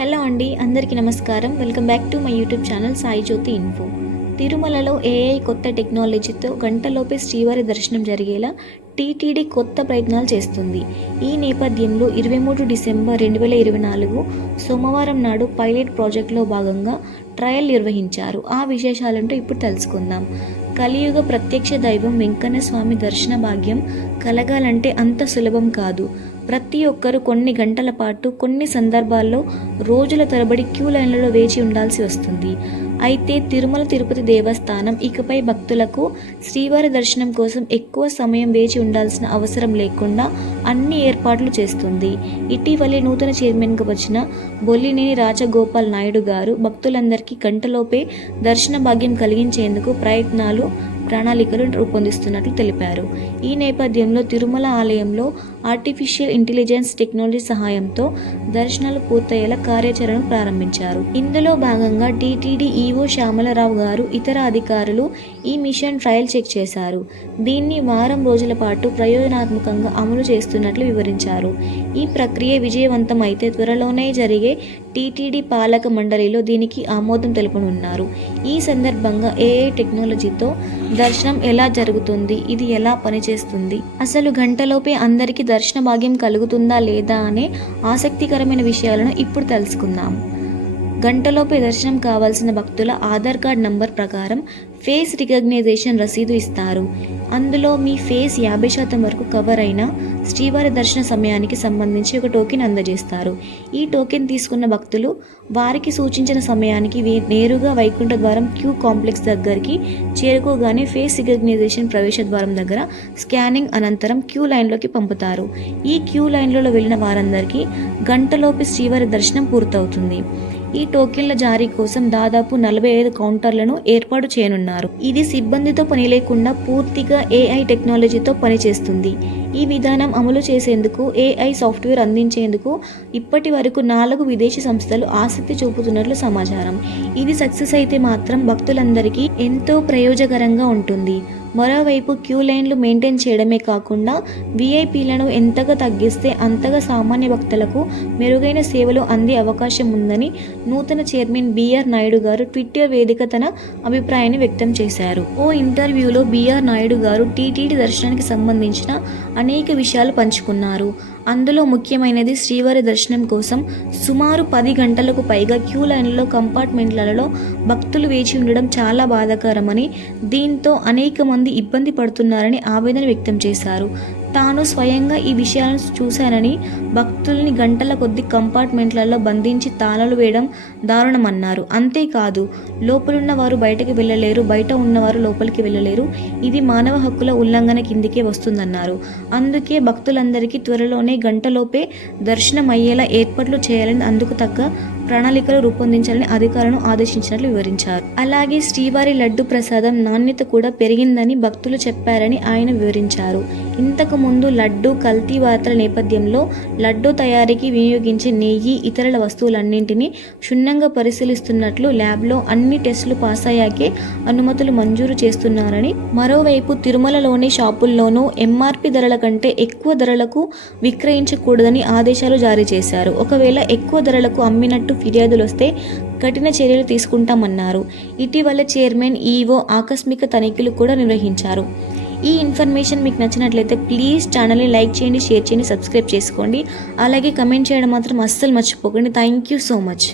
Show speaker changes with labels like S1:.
S1: Hello అండి అందరికీ నమస్కారం. Welcome back to my YouTube channel Sai Jyothi info. తిరుమలలో ఏఐ కొత్త టెక్నాలజీతో గంటలోపే శ్రీవారి దర్శనం జరిగేలా టీటీడీ కొత్త ప్రయత్నాలు చేస్తుంది. ఈ నేపథ్యంలో ఇరవై మూడు డిసెంబర్ రెండు వేల ఇరవై నాలుగు సోమవారం నాడు పైలట్ ప్రాజెక్టులో భాగంగా ట్రయల్ నిర్వహించారు. ఆ విశేషాలంటూ ఇప్పుడు తెలుసుకుందాం. కలియుగ ప్రత్యక్ష దైవం వెంకన్న స్వామి దర్శన భాగ్యం కలగాలంటే అంత సులభం కాదు. ప్రతి ఒక్కరూ కొన్ని గంటల పాటు కొన్ని సందర్భాల్లో రోజుల తరబడి క్యూ లైన్లలో వేచి ఉండాల్సి వస్తుంది. అయితే తిరుమల తిరుపతి దేవస్థానం ఇకపై భక్తులకు శ్రీవారి దర్శనం కోసం ఎక్కువ సమయం వేచి ఉండాల్సిన అవసరం లేకుండా అన్ని ఏర్పాట్లు చేస్తుంది. ఇటీవలే నూతన చైర్మన్గా వచ్చిన బొల్లినేని రాజగోపాల్ నాయుడు గారు భక్తులందరికీ గంటలోపే దర్శన భాగ్యం కలిగించేందుకు ప్రయత్నాలు ప్రణాళికలు రూపొందిస్తున్నట్లు తెలిపారు. ఈ నేపథ్యంలో తిరుమల ఆలయంలో ఆర్టిఫిషియల్ ఇంటెలిజెన్స్ టెక్నాలజీ సహాయంతో దర్శనాలు పూర్తయ్యేలా కార్యాచరణను ప్రారంభించారు. ఇందులో భాగంగా టీటీడీ ఈవో శ్యామలరావు గారు ఇతర అధికారులు ఈ మిషన్ ట్రయల్ చెక్ చేశారు. దీన్ని వారం రోజుల పాటు ప్రయోజనాత్మకంగా అమలు చేస్తున్నట్లు వివరించారు. ఈ ప్రక్రియ విజయవంతం అయితే త్వరలోనే జరిగే టీటీడీ పాలక మండలిలో దీనికి ఆమోదం తెలుపనున్నారు. ఈ సందర్భంగా ఏఐ టెక్నాలజీతో దర్శనం ఎలా జరుగుతుంది ఇది ఎలా పనిచేస్తుంది అసలు గంటలోపే అందరికీ దర్శన భాగ్యం కలుగుతుందా లేదా అనే ఆసక్తికర ఆసక్తికరమైన విషయాలను ఇప్పుడు తెలుసుకుందాం. గంటలోపే దర్శనం కావాల్సిన భక్తుల ఆధార్ కార్డ్ నంబర్ ప్రకారం ఫేస్ రికగ్నైజేషన్ రసీదు ఇస్తారు. అందులో మీ ఫేస్ యాభై శాతం వరకు కవర్ అయిన శ్రీవారి దర్శన సమయానికి సంబంధించి ఒక టోకెన్ అందజేస్తారు. ఈ టోకెన్ తీసుకున్న భక్తులు వారికి సూచించిన సమయానికి నేరుగా వైకుంఠ ద్వారం క్యూ కాంప్లెక్స్ దగ్గరికి చేరుకోగానే ఫేస్ రికగ్నైజేషన్ ప్రవేశ ద్వారం దగ్గర స్కానింగ్ అనంతరం క్యూ లైన్లోకి పంపుతారు. ఈ క్యూ లైన్లలో వెళ్ళిన వారందరికీ గంటలోపు శ్రీవారి దర్శనం పూర్తవుతుంది. ఈ టోకెన్ల జారీ కోసం దాదాపు నలభై ఐదు కౌంటర్లను ఏర్పాటు చేయనున్నారు. ఇది సిబ్బందితో పని లేకుండా పూర్తిగా ఏఐ టెక్నాలజీతో పనిచేస్తుంది ఈ విధానం అమలు చేసేందుకు ఏఐ సాఫ్ట్వేర్ అందించేందుకు ఇప్పటి వరకు నాలుగు విదేశీ సంస్థలు ఆసక్తి చూపుతున్నట్లు సమాచారం. ఇది సక్సెస్ అయితే మాత్రం భక్తులందరికీ ఎంతో ప్రయోజకరంగా ఉంటుంది. మరోవైపు క్యూ లైన్లు మెయింటైన్ చేయడమే కాకుండా విఐపీలను ఎంతగా తగ్గిస్తే అంతగా సామాన్య భక్తులకు మెరుగైన సేవలు అందే అవకాశం ఉందని నూతన చైర్మన్ బిఆర్ నాయుడు గారు ట్విట్టర్ వేదిక తన అభిప్రాయాన్ని వ్యక్తం చేశారు. ఓ ఇంటర్వ్యూలో బిఆర్ నాయుడు గారు టీటీడీ దర్శనానికి సంబంధించిన అనేక విషయాలు పంచుకున్నారు. అందులో ముఖ్యమైనది శ్రీవారి దర్శనం కోసం సుమారు పది గంటలకు పైగా క్యూ లైన్లలో కంపార్ట్మెంట్లలో భక్తులు వేచి ఉండడం చాలా బాధాకరమని దీంతో అనేక మంది ఇబ్బంది పడుతున్నారని ఆవేదన వ్యక్తం చేశారు. తాను స్వయంగా ఈ విషయాలను చూశానని భక్తుల్ని గంటల కొద్ది కంపార్ట్మెంట్లలో బంధించి తాళాలు వేయడం దారుణమన్నారు. అంతేకాదు లోపలున్న వారు బయటకు వెళ్ళలేరు బయట ఉన్నవారు లోపలికి వెళ్ళలేరు. ఇది మానవ హక్కుల ఉల్లంఘన కిందికే వస్తుందన్నారు. అందుకే భక్తులందరికీ త్వరలోనే గంటలోపే దర్శనం అయ్యేలా ఏర్పాట్లు చేయాలని అందుకు తగ్గ ప్రణాళికలు రూపొందించాలని అధికారులను ఆదేశించినట్లు వివరించారు. అలాగే శ్రీవారి లడ్డు ప్రసాదం నాణ్యత కూడా పెరిగిందని భక్తులు చెప్పారని ఆయన వివరించారు. ఇంతకుముందు లడ్డు కల్తీ వార్తల నేపథ్యంలో లడ్డు తయారీకి వినియోగించే నెయ్యి ఇతరుల వస్తువులన్నింటినీ క్షుణ్ణంగా పరిశీలిస్తున్నట్లు ల్యాబ్లో అన్ని టెస్టులు పాస్ అయ్యాకే అనుమతులు మంజూరు చేస్తున్నారని మరోవైపు తిరుమలలోని షాపుల్లోనూ ఎంఆర్పి ధరల కంటే ఎక్కువ ధరలకు విక్రయించకూడదని ఆదేశాలు జారీ చేశారు. ఒకవేళ ఎక్కువ ధరలకు అమ్మినట్టు ఫిర్యాదులు వస్తే కఠిన చర్యలు తీసుకుంటామన్నారు. ఇటీవల చైర్మన్ ఈవో ఆకస్మిక తనిఖీలు కూడా నిర్వహించారు. ఈ ఇన్ఫర్మేషన్ మీకు నచ్చినట్లయితే ప్లీజ్ ఛానల్ని లైక్ చేయండి షేర్ చేయండి సబ్స్క్రైబ్ చేసుకోండి. అలాగే కమెంట్ చేయడం మాత్రం అస్సలు మర్చిపోకండి. Thank you so much